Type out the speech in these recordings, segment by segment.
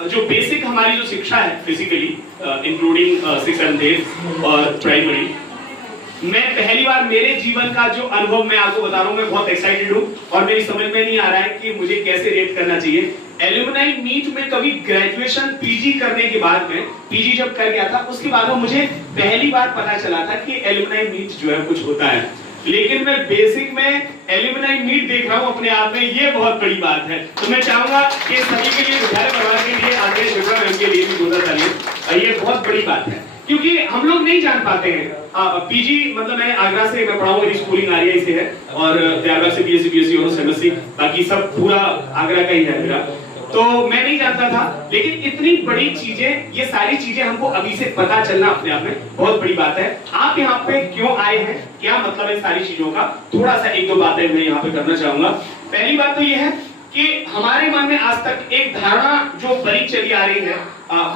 जो बेसिक हमारी जो शिक्षा है फिजिकली इंक्लूडिंग 6-7 days और प्राइमरी, मैं पहली बार मेरे जीवन का जो अनुभव मैं आपको बता रहा हूँ, मैं बहुत एक्साइटेड हूँ और मेरी समझ में नहीं आ रहा है कि मुझे कैसे रिएक्ट करना चाहिए। एलुमनाई मीट में कभी ग्रेजुएशन पीजी करने के बाद में, पीजी जब कर गया था उसके बाद में मुझे पहली बार पता चला था कि एलुमनाई मीट जो है कुछ होता है, लेकिन मैं बेसिक में एलुमनाई मीट देख रहा हूं अपने आप में, ये बहुत बड़ी बात है। तो मैं चाहूंगा कि सभी के लिए, विद्यालय परिवार के लिए, आदरणीय शिप्रा मैम के लिए भी जोरदार तालियां, ये बहुत बड़ी बात है क्योंकि हम लोग नहीं जान पाते हैं। पीजी मतलब मैं आगरा से मैं पढ़ा हूँ, मेरी स्कूलिंग आरआई से है और त्यागराज से बीएससी ऑनर्स एमएससी, बाकी सब पूरा आगरा का ही है मेरा। तो मैं नहीं जानता था, लेकिन इतनी बड़ी चीजें, ये सारी चीजें हमको अभी से पता चलना अपने आप में बहुत बड़ी बात है। आप यहाँ पे क्यों आए हैं, क्या मतलब है सारी चीजों का, थोड़ा सा एक दो बातें मैं यहाँ पे करना चाहूंगा। पहली बात तो ये है कि हमारे मन में आज तक एक धारणा जो बनी चली आ रही है,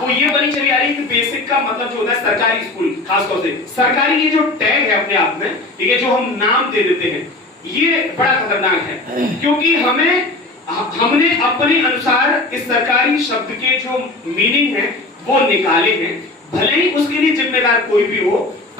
वो ये बनी चली आ रही है कि बेसिक का मतलब जो होता है सरकारी स्कूल, खासतौर से सरकारी, ये जो टैग है अपने आप में, ठीक है, जो हम नाम दे देते हैं, ये बड़ा खतरनाक है क्योंकि हमने अपने अनुसार इस सरकारी शब्द के जो मीनिंग है वो निकाले हैं। भले ही उसके लिए जिम्मेदार कोई भी हो,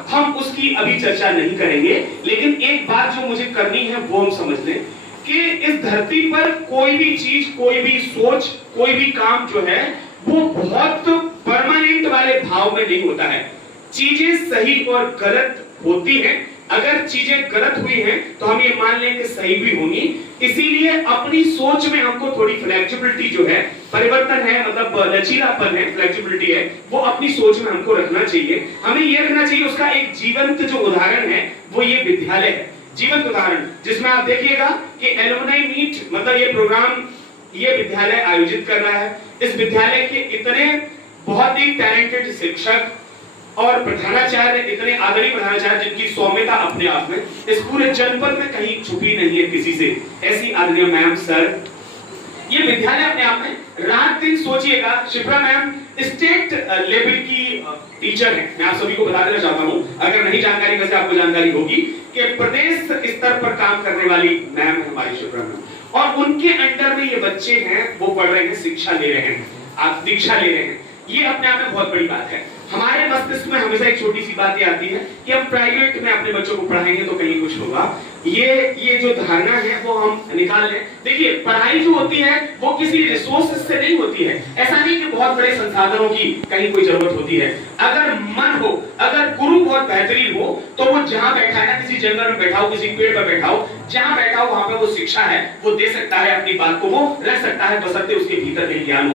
हम उसकी अभी चर्चा नहीं करेंगे, लेकिन एक बात जो मुझे करनी है वो हम समझ लें कि इस धरती पर कोई भी चीज, कोई भी सोच, कोई भी काम जो है वो बहुत परमानेंट वाले भाव में नहीं होता है। चीजें सही और गलत होती हैं, अगर चीजें गलत हुई हैं तो हम ये मान लें कि सही भी होंगी। इसीलिए अपनी सोच में हमको थोड़ी फ्लेक्सिबिलिटी जो है, परिवर्तन है, मतलब लचीलापन है, फ्लेक्सिबिलिटी है, वो अपनी सोच में हमको रखना चाहिए। हमें ये रखना चाहिए, उसका एक जीवंत जो उदाहरण है वो ये विद्यालय है, जीवंत उदाहरण, जिसमें आप देखिएगा कि एलुमनाई मीट मतलब ये प्रोग्राम ये विद्यालय आयोजित कर रहा है। इस विद्यालय के इतने बहुत ही टैलेंटेड शिक्षक और प्रधानाचार्य, इतने आदरणीय प्रधानाचार्य जिनकी सौम्यता अपने आप में इस पूरे जनपद में कहीं छुपी नहीं है किसी से, ऐसी आदरणीय मैम, सर, ये विद्यालय अपने आप में रात दिन सोचिएगा। शिप्रा मैम स्टेट लेवल की टीचर है, मैं आप सभी को बता देना चाहता हूं, अगर नहीं जानकारी वैसे आपको जानकारी होगी कि प्रदेश स्तर पर काम करने वाली मैम है हमारी शिप्रा मैम, और उनके अंडर में ये बच्चे हैं, वो पढ़ रहे हैं, शिक्षा ले रहे हैं, आप दीक्षा ले रहे हैं। ये अपने आप में बहुत बड़ी बात है। हमारे मस्तिष्क में हमेशा एक छोटी सी बात ये आती है कि हम प्राइवेट में अपने बच्चों को पढ़ाएंगे तो कहीं कुछ होगा, ये जो धारणा है वो हम निकाल लें। देखिए, पढ़ाई जो होती है वो किसी रिसोर्स से नहीं होती है, ऐसा नहीं कि बहुत बड़े संसाधनों की कहीं कोई जरूरत होती है। अगर मन हो, अगर गुरु बहुत बेहतरीन हो, तो वो जहां बैठा है ना, किसी जंगल में बैठा हो, किसी पेड़ पर बैठा हो, जहां बैठा हो वहां पर वो शिक्षा है, वो दे सकता है, अपनी बात को वो रख सकता है, बशर्ते उसके भीतर कहीं ज्ञान हो।